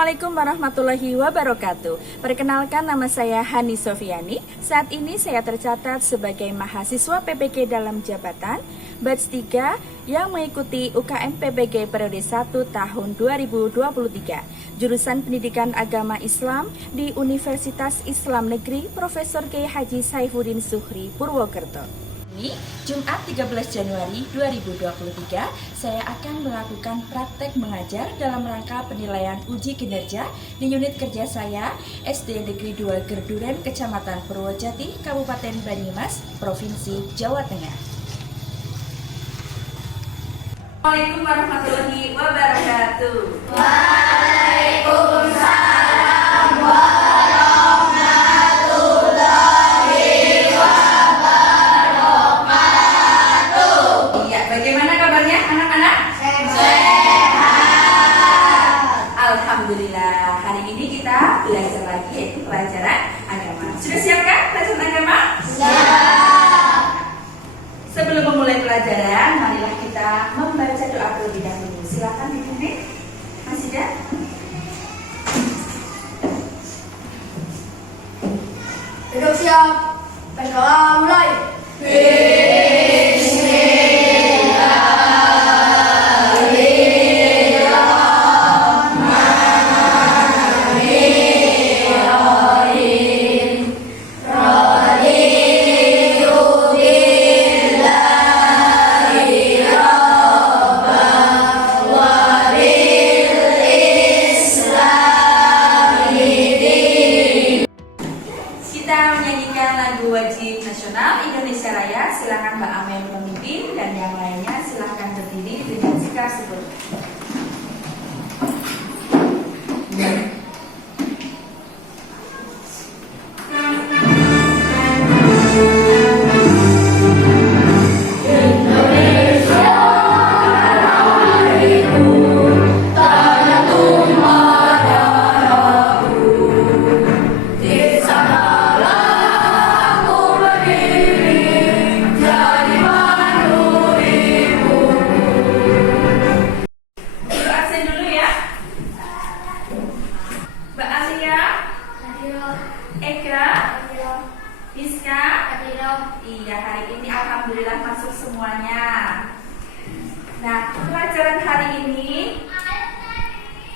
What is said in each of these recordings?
Assalamualaikum warahmatullahi wabarakatuh. Perkenalkan, nama saya Hani Sofiani. Saat ini saya tercatat sebagai mahasiswa PPG dalam jabatan batch 3 yang mengikuti UKM PPG periode 1 tahun 2023. Jurusan Pendidikan Agama Islam di Universitas Islam Negeri Profesor Kiai Haji Saifuddin Zuhri, Purwokerto. Jumat 13 Januari 2023, saya akan melakukan praktek mengajar dalam rangka penilaian uji kinerja di unit kerja saya SD Negeri 2 Gerduren, Kecamatan Purwojati, Kabupaten Banyumas, Provinsi Jawa Tengah. Assalamualaikum warahmatullahi wabarakatuh. Waalaikumsalam warahmatullahi. Iya, bagaimana kabarnya anak-anak? Sehat. Alhamdulillah, hari ini kita belajar lagi yaitu pelajaran agama. Sudah siapkah pelajaran agama? Siap. Sebelum memulai pelajaran, marilah kita membaca doa terlebih dahulu. Silakan dipimpin, Mas Ida. Duduk siap. Berdoa mulai. Kita menyanyikan lagu wajib nasional Indonesia Raya. Silakan Mbak Amel memimpin dan yang lainnya silakan berdiri dengan sikap sebut. Iya, hari ini alhamdulillah masuk semuanya. Nah, pelajaran hari ini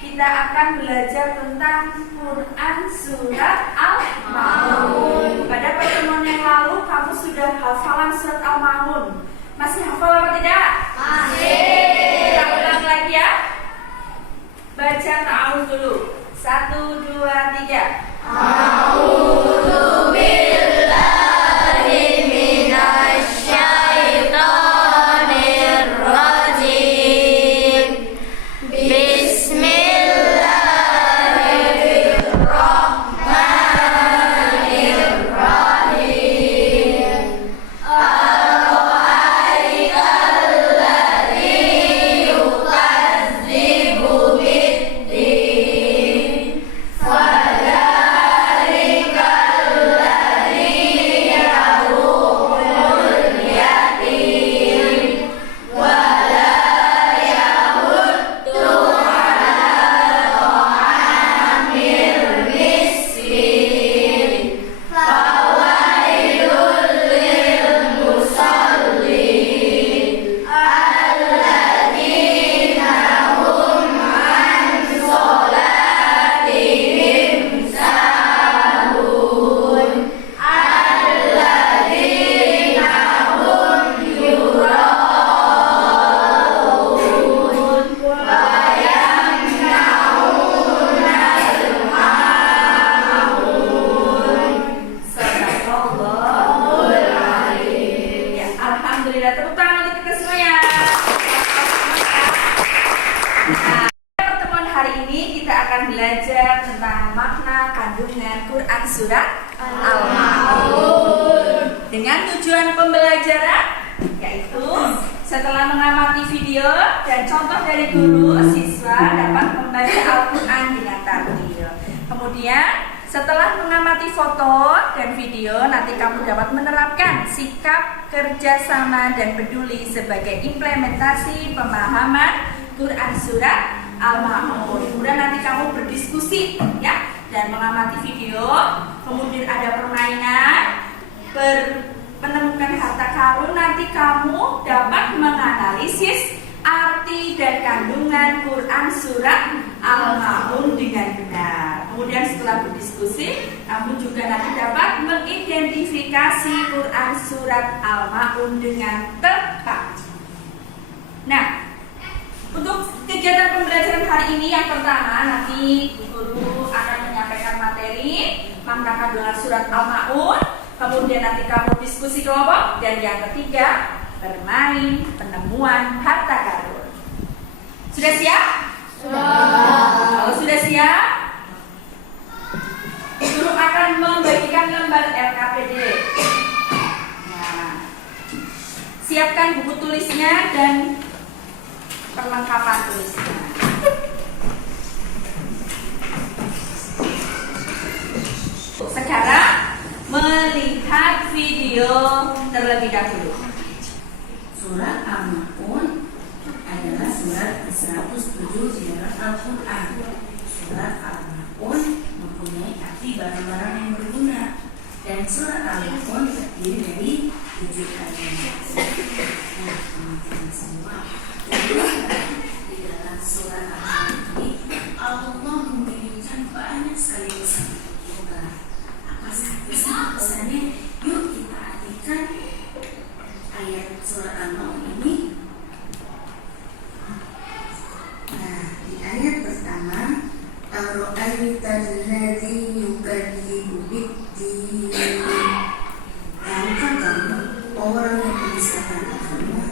kita akan belajar tentang Quran surat Al-Ma'un. Pada pertemuan yang lalu kamu sudah hafalan surat Al-Ma'un. Masih hafal apa tidak? Masih. Kita ulang lagi ya. Baca ta'awudz dulu. 1, 2, 3. A'udzu billahi minasyaitonir rajim. Bismillahirrahmanirrahim. Ara'aital ladzi yukadzibu bid-din. Alhamdulillah, tepuk tangan untuk kita semuanya. Nah, pada pertemuan hari ini kita akan belajar tentang makna kandungan Quran surat Al-Ma'un. Dengan tujuan pembelajaran yaitu setelah mengamati video dan contoh dari guru, siswa dapat membaca Al-Quran dengan tartil. Kemudian setelah mengamati foto dan video, nanti kamu dapat menerapkan sikap kerjasama dan peduli sebagai implementasi pemahaman Quran surat Al-Ma'un. Kemudian nanti kamu berdiskusi ya dan mengamati video. Kemudian ada permainan, menemukan harta karun. Nanti kamu dapat menganalisis arti dan kandungan Quran surat Al-Ma'un dengan benar. Kemudian setelah berdiskusi, kamu juga nanti dapat mengidentifikasi Quran surat Al-Ma'un dengan tepat. Nah, untuk kegiatan pembelajaran hari ini yang pertama, nanti guru akan menyampaikan materi makna kandungan surat Al-Ma'un. Kemudian nanti kamu diskusi kelompok. Dan yang ketiga, bermain penemuan harta karun. Sudah siap? Kalau sudah siap, guru akan membagikan lembar LKPD. Nah, siapkan buku tulisnya dan perlengkapan tulisnya. Sekarang melihat video terlebih dahulu. Surat Al-Ma'un adalah surat ke-107 di dalam Al-Quran. Surat Al-Ma'un mempunyai arti barang-barang yang berguna. Dan surat Al-Ma'un terdiri dari 7 ayat. Nah, teman-teman semua, di dalam surat Al-Ma'un ini Allah memberikan banyak sekali pesan. Apa saja pesannya? Yuk kita artikan ayat surat Al-Ma'un ini. Nah, di ayat pertama, Ar-Ra'aitalladzi yukadzibu bid-din. Tahukah kamu orang yang mendustakan agama,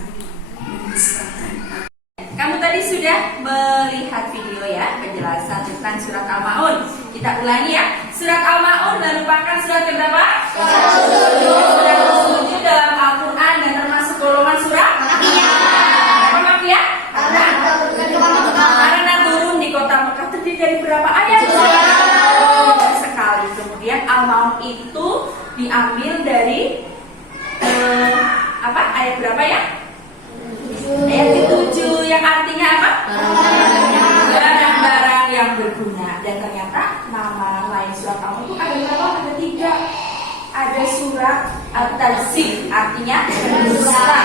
mendustakan agama? Kamu tadi sudah melihat video ya, penjelasan tentang surat Al-Ma'un. Kita ulangi ya. Surat Al-Ma'un merupakan surat yang berapa? Surat ke-7 dalam Al-Quran dan termasuk golongan surat Kenapa Makiyah? Karena turun di kota Mekah. Terdiri dari berapa ayat? Sekali. Kemudian Al-Ma'un itu diambil dari ayat berapa ya? Ayat ke-7 yang artinya apa? Barang-barang yang berguna. Dan ternyata nama lain surat Al-Ma'un itu ada berapa? Ada 3. Ada surat At-Tansib, artinya dusta.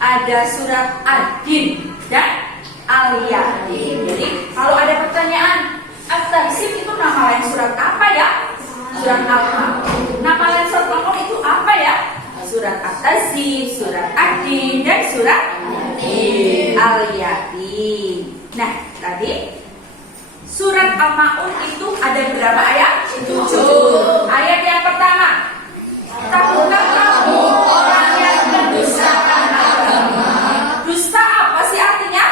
Ada surat Ad-Din dan Al-Yasin. Jadi kalau ada pertanyaan, At-Tansib itu nama lain surat apa ya? Surat Al-Ma'un. Nama lain surat Al-Ma'un itu apa ya? Surat At-Tansib, surat Ad-Din dan surat Al-Yasin. Nah, tadi surat Al-Ma'un itu ada berapa ayat? 7. Ayat yang pertama, tahukah kamu orang yang mendustakan agama? Dusta apa sih artinya?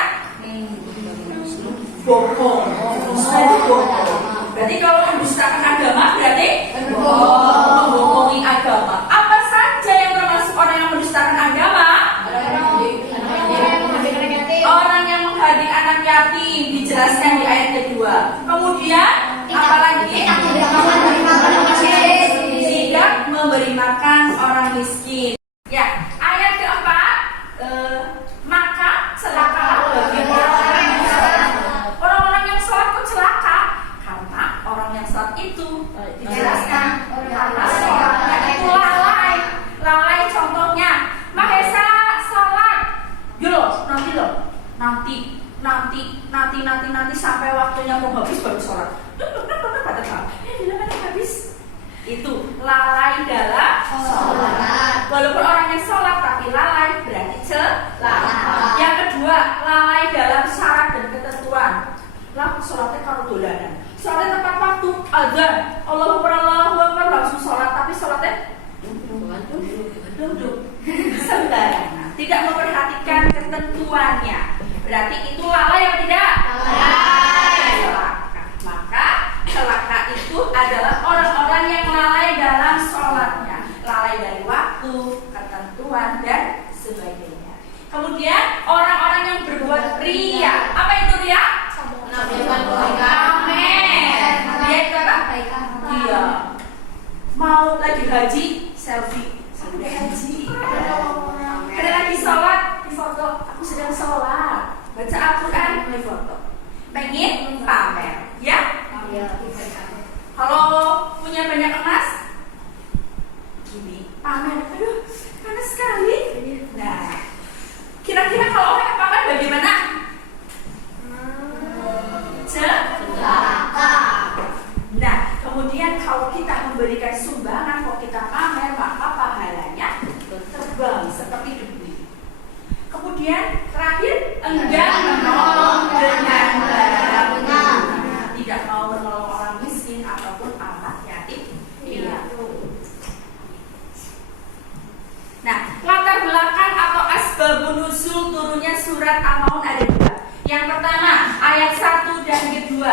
Bohong. Dusta itu bohong. Berarti kalau mendustakan agama berarti membohongi agama. Apa saja yang termasuk orang yang mendustakan agama? Orang yang menghadir anak yatim, dijelaskan di ayat kedua. Kemudian apalagi? Tidak memberi makan orang miskin. Ya, ayat keempat, maka celakalah bagi orang-orang yang sholat. Kok celaka? Karena orang yang sholat itu dijelaskan karena sholatnya itu lalai. Lalai contohnya, Mahesa sholat, nanti sampai waktunya mau habis baru sholat. Habis. Itu lalai dalam sholat. Walaupun orangnya sholat tapi lalai berarti celaka. Yang kedua, lalai dalam syarat dan ketentuan. Lah sholatnya kalau dolanan, sholatnya tepat waktu, azan, Allahu Akbar langsung sholat, tapi sholatnya duduk sembarangan, tidak memperhatikan ketentuannya. Berarti itu lalai atau tidak? Lalai. Celaka. Maka celaka itu adalah orang-orang yang lalai dalam sholatnya, lalai dari waktu, ketentuan dan sebagainya. Kemudian orang-orang yang berbuat riya. Apa itu riya? Amin. Dia itu apa? Dia mau lagi haji, selfie. Saya udah haji. Ada lagi sholat, di foto. Aku sedang sholat. Baca Al-Quran, di foto. pengen pamer, ya? Kalau punya banyak emas, gini, pamer. Aduh, panas sekali. Nah, kira-kira kalau orang yang pamer bagaimana? Nah, kemudian kalau kita memberikan sumbangan, kalau kita pamer, maka pahalanya terbang seperti debu. Kemudian terakhir, enggan menolong dengan barang, tidak mau menolong orang miskin ataupun anak yatim. Iya. Nah, latar belakang atau asbabun nuzul turunnya surat Al-Maun ada dua. Yang pertama, ayat 1 dan kedua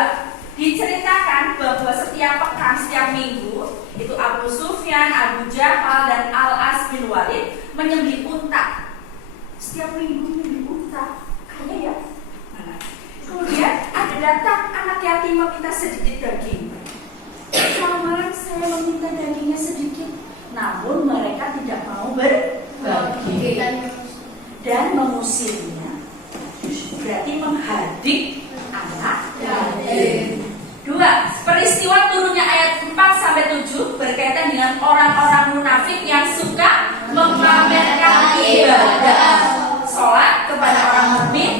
diceritakan bahwa setiap pekan, setiap minggu itu Abu Sufyan, Abu Jahal, dan Al-As bin Walid menyembelih unta. Setiap minggu menyembelih unta, kayaknya ya. Nah, kemudian ada datang anak yatim meminta sedikit daging. Malam saya meminta dagingnya sedikit, namun mereka tidak mau berbagi dan mengusirnya. Berarti menghadik anak yatim. Dua, peristiwa turunnya ayat 4-7 berkaitan dengan orang-orang munafik yang suka memamerkan ibadah sholat kepada orang mukmin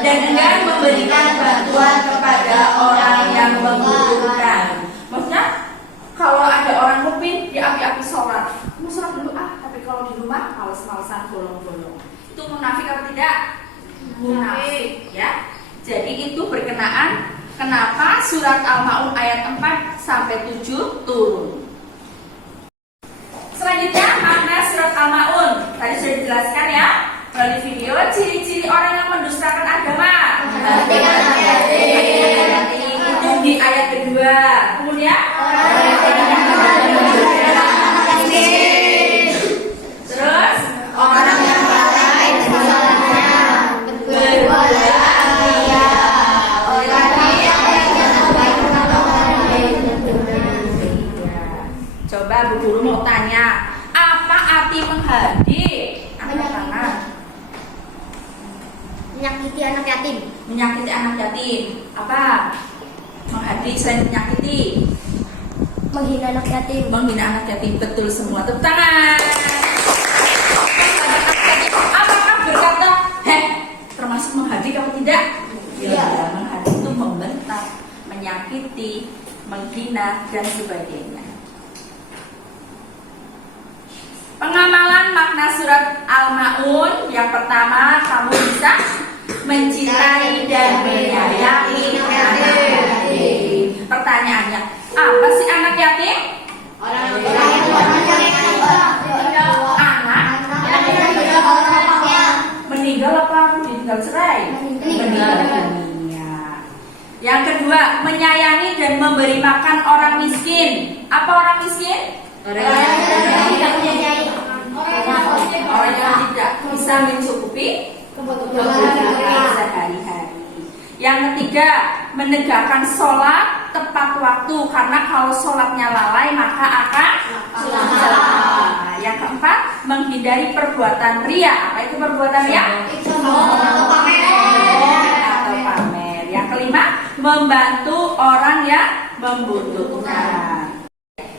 dan enggan memberikan bantuan kepada orang yang membutuhkan. Maksudnya, kalau ada orang mukmin di api-api sholat, mau sholat dulu tapi kalau di rumah males-malesan bolong-bolong. Itu munafik apa tidak? Munafik, ya. Jadi itu berkenaan kenapa surat Al-Maun ayat 4-7 turun. Selanjutnya makna surat Al-Maun. Tadi sudah dijelaskan ya melalui video ciri-ciri orang yang mendustakan agama. Itu di ayat kedua. Kemudian terus orang yang lalai coba Bu Guru mau tanya, apa arti menghadik? Angkat tangan. Menyakiti anak yatim. Menyakiti anak yatim. Apa? Menghadik selain menyakiti? Menghina anak yatim. Menghina anak yatim, betul semua. Tepuk tangan. Apakah berkata, termasuk menghadik atau tidak? Iya. Menghadik itu membentak, menyakiti, menghina dan sebagainya. Pengamalan makna surat Al-Maun. Yang pertama, kamu bisa mencintai dan menyayangi anak yatim. Pertanyaannya, apa sih anak yatim? Anak meninggal apa ditinggal cerai? Meninggal dunia. Yang kedua, menyayangi dan memberi makan orang miskin. Apa orang miskin? Orang yang tidak bisa mencukupi kebutuhan sehari-hari. Yang ketiga, menegakkan sholat tepat waktu, karena kalau sholatnya lalai maka akan salah. Yang keempat, menghindari perbuatan ria. Apa itu perbuatan ria? Atau pamer. Yang kelima, membantu orang yang membutuhkan.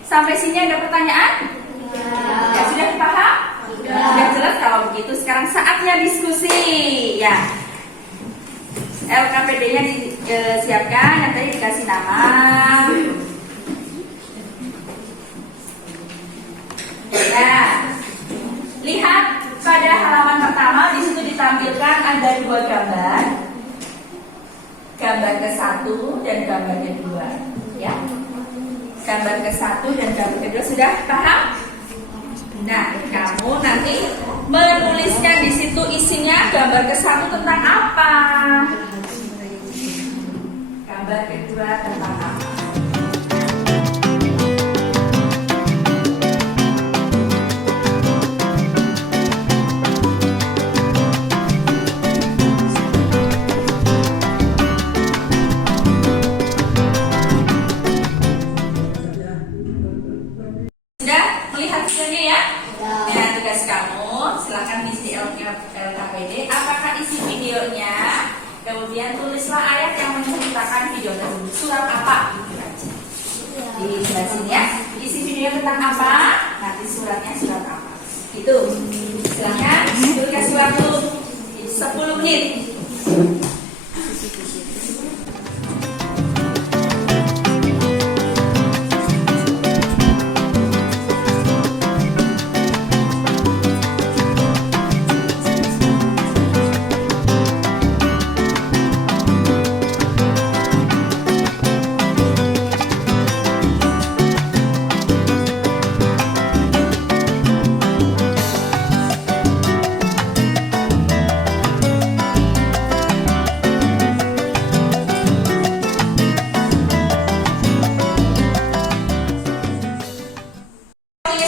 Sampai sini ada pertanyaan? Ya, sudah dipaham? Sudah jelas. Kalau begitu sekarang saatnya diskusi. Ya, LKPD-nya disiapkan. Yang tadi dikasih nama. Ya, lihat pada halaman pertama. Di situ ditampilkan ada dua gambar. Gambar ke-1 dan gambar ke-2. Ya. Gambar ke-1 dan gambar kedua sudah paham? Nah, kamu nanti menuliskan di situ isinya. Gambar ke-1 tentang apa? Gambar kedua tentang apa? Kemudian tulislah ayat yang menceritakan video tersebut. Surat apa? Gitu aja. Dijelasin ya. Isi videonya tentang apa? Nanti suratnya surat apa? Itu. Silahkan dikasih waktu 10 menit.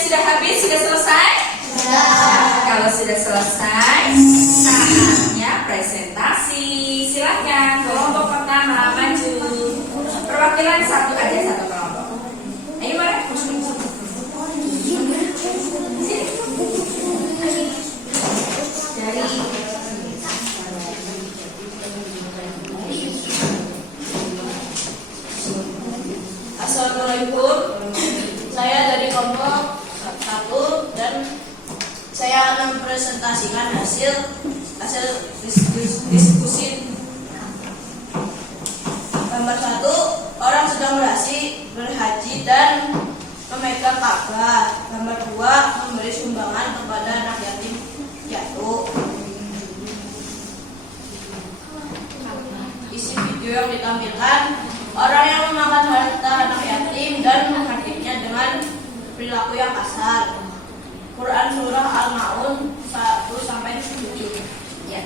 Sudah habis? Sudah selesai? Kalau sudah selesai, saatnya presentasi. Silakan kelompok pertama maju. Perwakilan satu aja, satu kelompok. Ayo mari. Dari Assalamualaikum. Saya dari kelompok 1 dan saya akan mempresentasikan hasil diskusi. Gambar 1, orang sedang berhaji dan memegang Ka'bah. Gambar 2, memberi sumbangan kepada anak yatim piatu. Isi video yang ditampilkan, orang yang memakan harta anak yatim dan menghakiminya dengan perilaku yang kasar. Quran Surah Al-Ma'un 1-7. ya.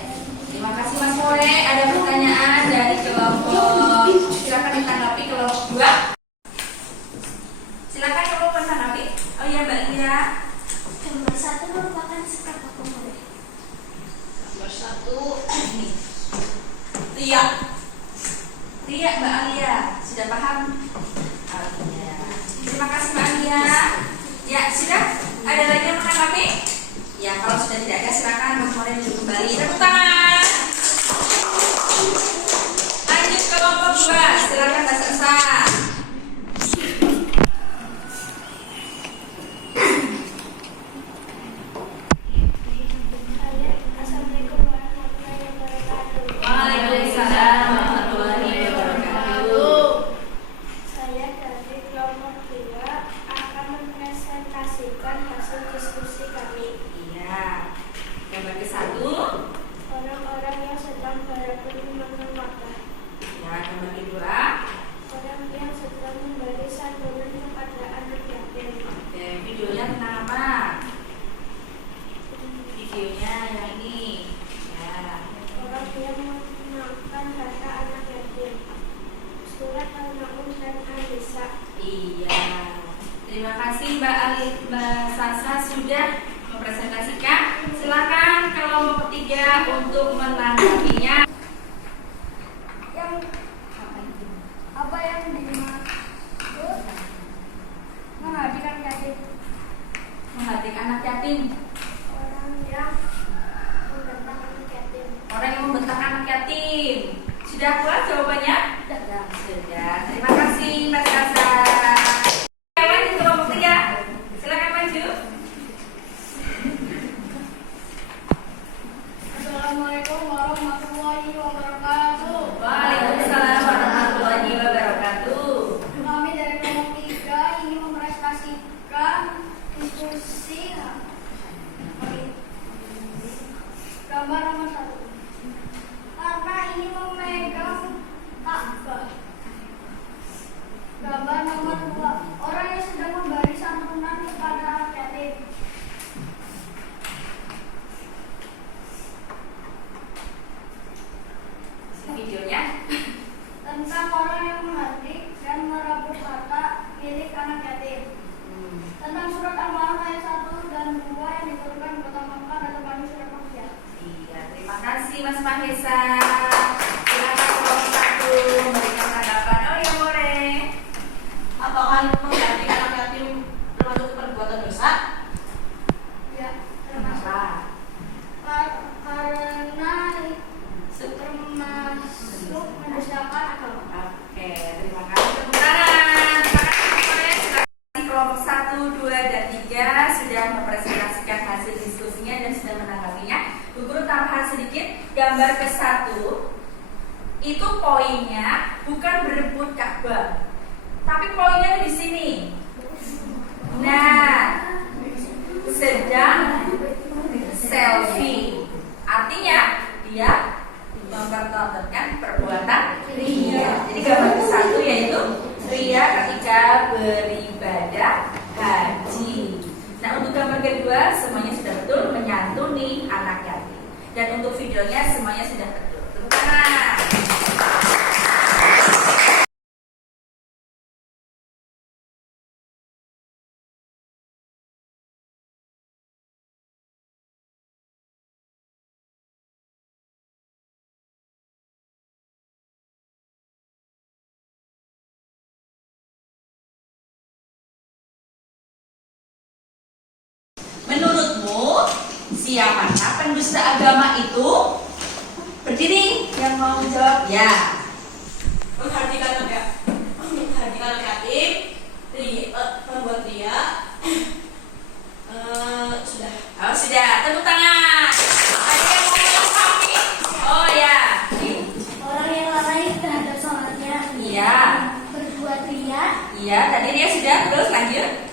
Terima kasih Mas More. Ada pertanyaan dari kelompok. Silakan ditanggapi kelompok 2. Silakan kelompok menanggapi. Oh iya Mbak Lia. Gambar 1 merupakan sikap apa boleh? Nomor 1, Ria. Ria, Mbak Alia, sudah paham? Alia. Terima kasih Mbak Alia. Ya, sudah? Ada lagi yang menanggapi? Ya, kalau sudah tidak ada, silakan Mas More duduk kembali. Tepuk tangan. Lanjut ke kelompok 2. Silakan Mbak Sersa. Assalamualaikum warahmatullahi wabarakatuh. Waalaikumsalam warahmatullahi wabarakatuh. Saya dari kelompok 2 akan mempresentasikan hasil diskusi kami. Iya. Gambar ke-1. Orang-orang yang sedang berebut mengenal Makkah. Ya, gambar ke-2. Orang yang sedang memberi santunan kepada anak yatim. Oke, videonya tentang apa? Videonya yang ini. Ya. Orang yang memakan harta anak yatim. Surat Al-Ma'un dan An-Nisa. Iya. Terima kasih Mbak Sasa sudah mempresentasikan. Silakan kelompok 3 untuk menanggapinya. Yang apa yang dimaksud menghadirkan yatim? Menghadirkan anak yatim. Orang yang membentang anak yatim. Orang yang membentak anak yatim. Sudah puas jawabannya? Sudah. Sudah. Terima kasih Mbak Sasa. Lanjut kelompok 3. Silakan maju. Assalamualaikum warahmatullahi wabarakatuh. Waalaikumsalam warahmatullahi wabarakatuh. Kami dari kelompok 3 ingin mempresentasikan diskusi kami. Gambar nomor 1. Karena ini memegang Ka'bah. Gambar nomor 2. Orang yang sedang memberi santunan kepada anak yatim. Videonya. Tentang orang yang menghardik dan merebut harta milik anak yatim. Tentang surat Al-Ma'un ayat 1 dan 2 yang diturunkan di kota Makkah dan terpadu surat Makkah. Iya, terima kasih Mas Mahesa. Silakan kelompok 1 memberikan tanggapan. Oh ya More. Apakah mengganti anak yatim termasuk perbuatan dosa? Ya, termasuk. Kenapa? Karena termasuk tambahan sedikit, gambar ke-1 itu poinnya bukan berebut Ka'bah, tapi poinnya di sini. Nah, sedang selfie, artinya dia mempertontonkan perbuatan ria. Jadi gambar ke-1 yaitu ria ketika beribadah haji. Nah, untuk gambar kedua semuanya sudah betul, menyantuni anak yatim. Dan untuk videonya semuanya sudah betul. Tepuk tangan. Menurutmu siapakah pendusta agama itu? Berdiri yang mau jawab ya. Menghadirkan anak yatim, membuat ria. Sudah. Oh, sudah. Tepuk tangan. Ada yang mau melengkapi? Oh ya. Orang yang lalai terhadap sholatnya. Iya. Berbuat ria. Iya, tadi dia sudah. Terus lanjut.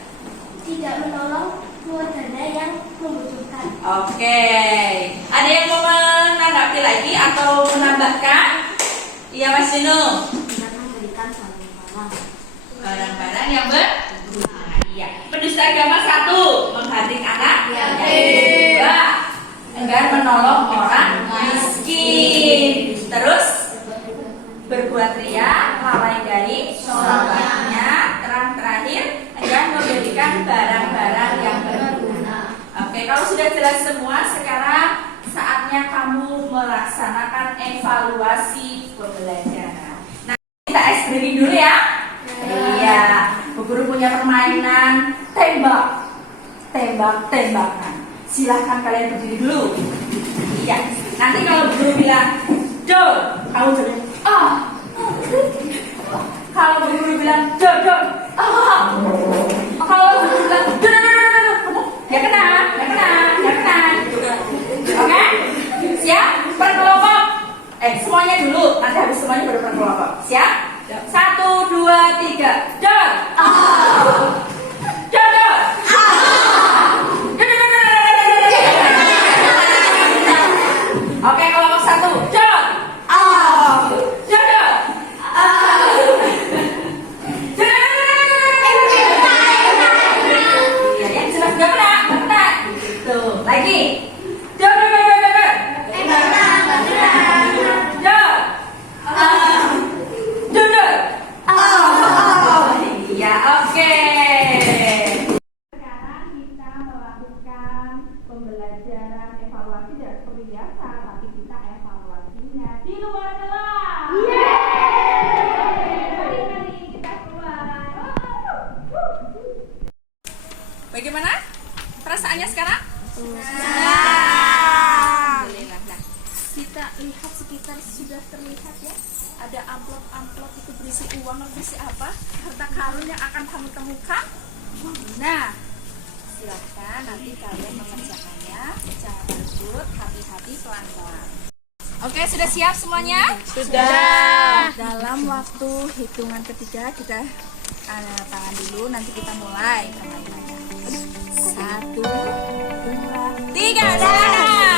Tidak menolong keluarganya yang membutuhkan. Oke. Ada yang mau menanggapi lagi atau menambahkan? Iya, Mas Juno. Dengan memberikan Barang-barang yang berguna. Iya. Pendusta agama 1, menghadik anak yatim. 2, enggan menolong orang miskin. Terus berbuat ria, lalai dari sholatnya. Terakhir, enggan memberikan barang-barang yang berguna. Oke, kalau sudah jelas semua, sekarang saatnya kamu melaksanakan evaluasi pembelajaran. Nah, kita ice breaking dulu ya. Iya, Bu Guru punya permainan tembak-tembakan. Silahkan kalian berdiri dulu. Iya, nanti kalau Bu Guru bilang do, kamu jadi kalau Bu Guru bilang do, kalau Bu Guru bilang do, kamu ya kena. Oke, siap? Berkelompok. Semuanya dulu. Nanti habis semuanya baru berkelompok. Siap? 1, 2, 3. Dor. Dor. Oke, kelompok 1. Dor. Yang jelas gak kena. Tuh, lagi. Ya, oke. Sekarang kita melakukan pembelajaran evaluasi tidak seperti biasa, tapi kita evaluasinya di luar kelas. Mari kita keluar. Bagaimana perasaannya sekarang? Alhamdulillah. Nah, kita lihat sekitar sudah terlihat ya. Ada amplop-amplop itu berisi uang, berisi apa? Harta karun yang akan kamu temukan. Nah, silakan nanti kalian mengerjakannya secara bersut, hati-hati, pelan-pelan. Oke, sudah siap semuanya? Sudah. Dalam waktu hitungan ketiga kita tangan dulu, nanti kita mulai permainannya. 1, 2, 3, dah.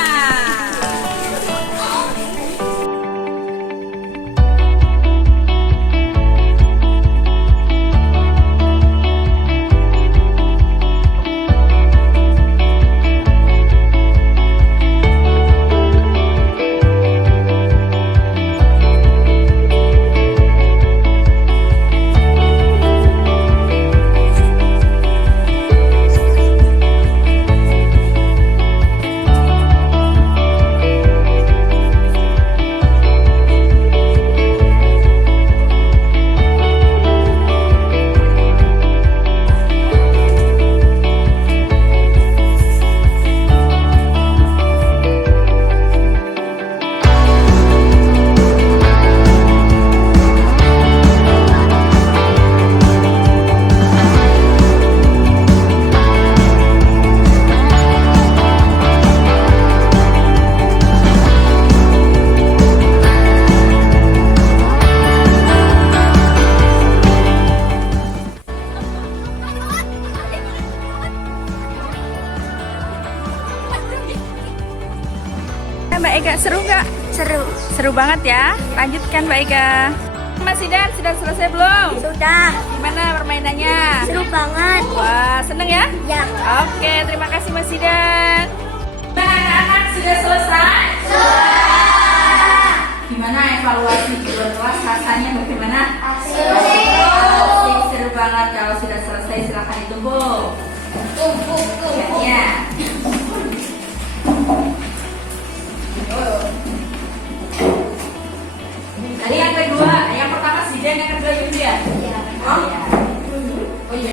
Mbak Ega? Seru nggak? Seru. Seru banget ya. Lanjutkan Mbak Ega. Mas Zidan, sudah selesai belum? Sudah. Gimana permainannya? Seru banget. Wah, seneng ya? Ya. Oke, terima kasih Mas Zidan. Nah, anak-anak sudah selesai? Gimana evaluasi kedua kelas? Rasanya bagaimana? Asik, seru banget. Kalau sudah selesai silahkan ditunggu. Ya. Tadi yang kedua, yang pertama Zidan, yang kedua Yulia. Iya. Oh iya. Oh iya.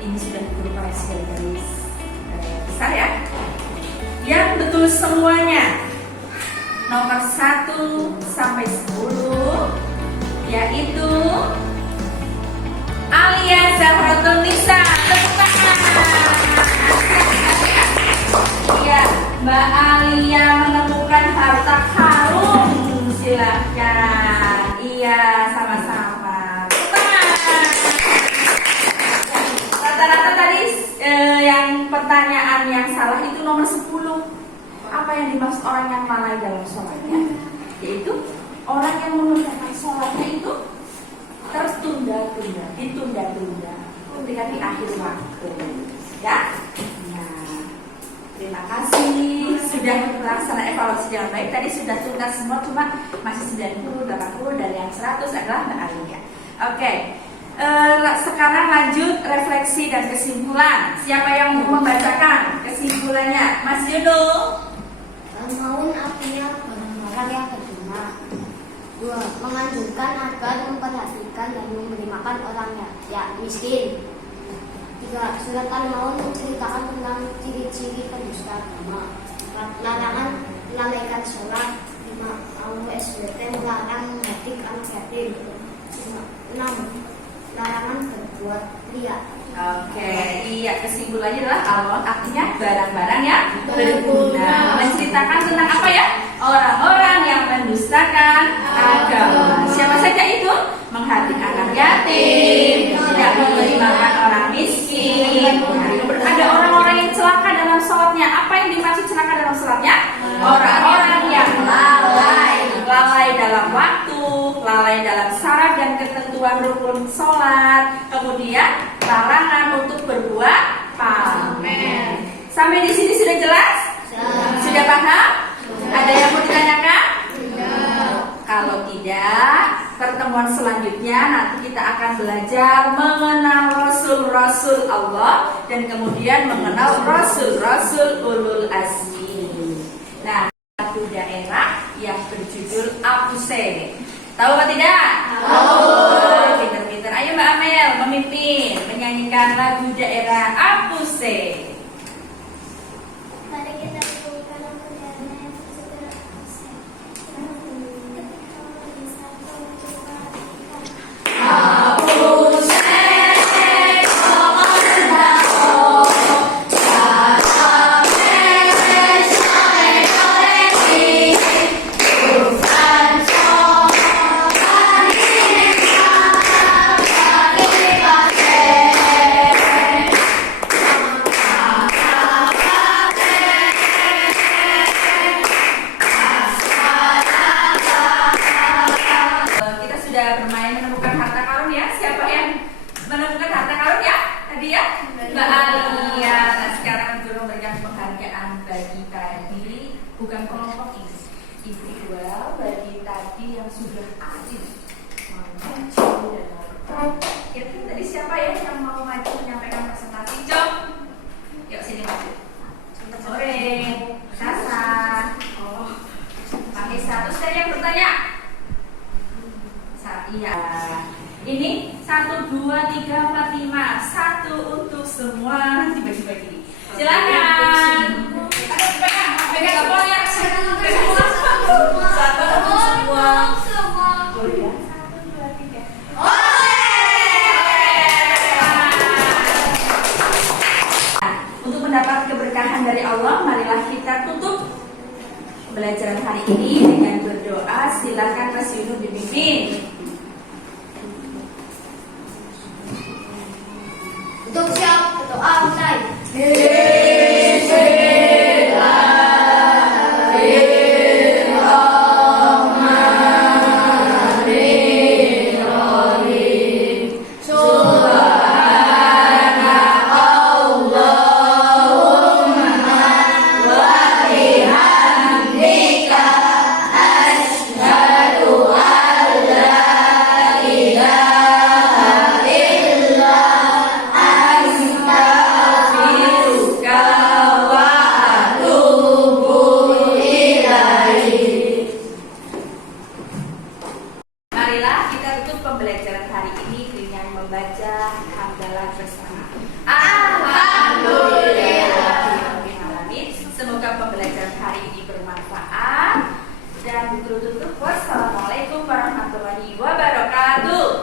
Ini sudah berkoreksi dari garis besar ya. Yang betul semuanya nomor 1 sampai 10 yaitu Alia Zahratun Nisa. Tepuk tangan. Iya, Mbak Alia menemukan harta karun. Silahkan. Iya, sama-sama. Tepuk tangan. Rata-rata tadi yang pertanyaan yang salah itu nomor 10. Apa yang dimaksud orang yang lalai dalam sholatnya? Yaitu orang yang mengerjakan sholatnya itu tertunda-tunda, ditunda-tunda ketika di akhir waktu. Ya? Nah, terima kasih sudah melaksanakan evaluasi dengan baik. Tadi sudah tuntas semua, cuma masih 90, 80 dan yang 100 adalah Mbak Alia. Oke. Sekarang lanjut refleksi dan kesimpulan. Siapa yang mau membacakan kesimpulannya? Mas Yuno. Maun artinya barang-barang yang berguna. 2. Menganjurkan agar memperhatikan dan memberi makan orang yang miskin. 3. Surat Al-Maun menceritakan tentang ciri-ciri pendusta agama. 4. Larangan melalaikan sholat. 5. USBT melarang menghadiri anak yatim. 6. Larangan berbuat riya. Oke, iya, kesimpulannya adalah alon artinya barang-barang yang berguna. Menceritakan tentang apa ya? Orang-orang yang mendustakan agama. Siapa saja itu? Menghadiri anak yatim, tidak memberi makan orang miskin. Ada orang-orang yang celaka dalam sholatnya. Apa yang dimaksud celaka dalam sholatnya? Orang-orang yang lalai dalam waktu, lalai dalam syarat dan ketentuan rukun sholat. Kemudian larangan untuk berbuat pamer. Sampai di sini sudah jelas? Sudah paham? Ada yang mau ditanyakan? Kalau tidak, pertemuan selanjutnya nanti kita akan belajar mengenal Rasul-Rasul Allah dan kemudian mengenal Rasul-Rasul Ulul Azmi. Nah, satu daerah yang berjudul Apuse. Tahu atau tidak? Tahu. Pinter-pinter. Ayo Mbak Amel memimpin menyanyikan lagu daerah Apuse. Mari kita lakukan lagu daerah yang segera selesai. Kita sudah bermain menemukan harta karun ya. Siapa yang menemukan harta karun ya? Tadi ya? Mbak Alia. Nah, sekarang guru memberikan penghargaan bagi tadi, bukan kelompok ini, individual bagi tadi yang sudah aktif maju dan mau. Kira-kira tadi siapa ya yang mau maju menyampaikan presentasi? Jom. Yuk sini maju. Sore. Sasa. Oh. Pakai satu. Terus yang bertanya. Iya. Ini 1, 2, 3, 4, 5. 1 untuk semua. Nanti bagi-bagi. Silakan. Pegang kepalanya. Satu untuk semua. Oh iya. 1, 2, 3. Untuk mendapat keberkahan dari Allah, marilah kita tutup pembelajaran hari ini dengan berdoa. Silakan Mas Yunus dipimpin. pembelajaran hari ini dengan membaca hamdalah bersama. Alhamdulillahirobbilalamin. Semoga pembelajaran hari ini bermanfaat dan betul-betul wassalamualaikum warahmatullahi wabarakatuh.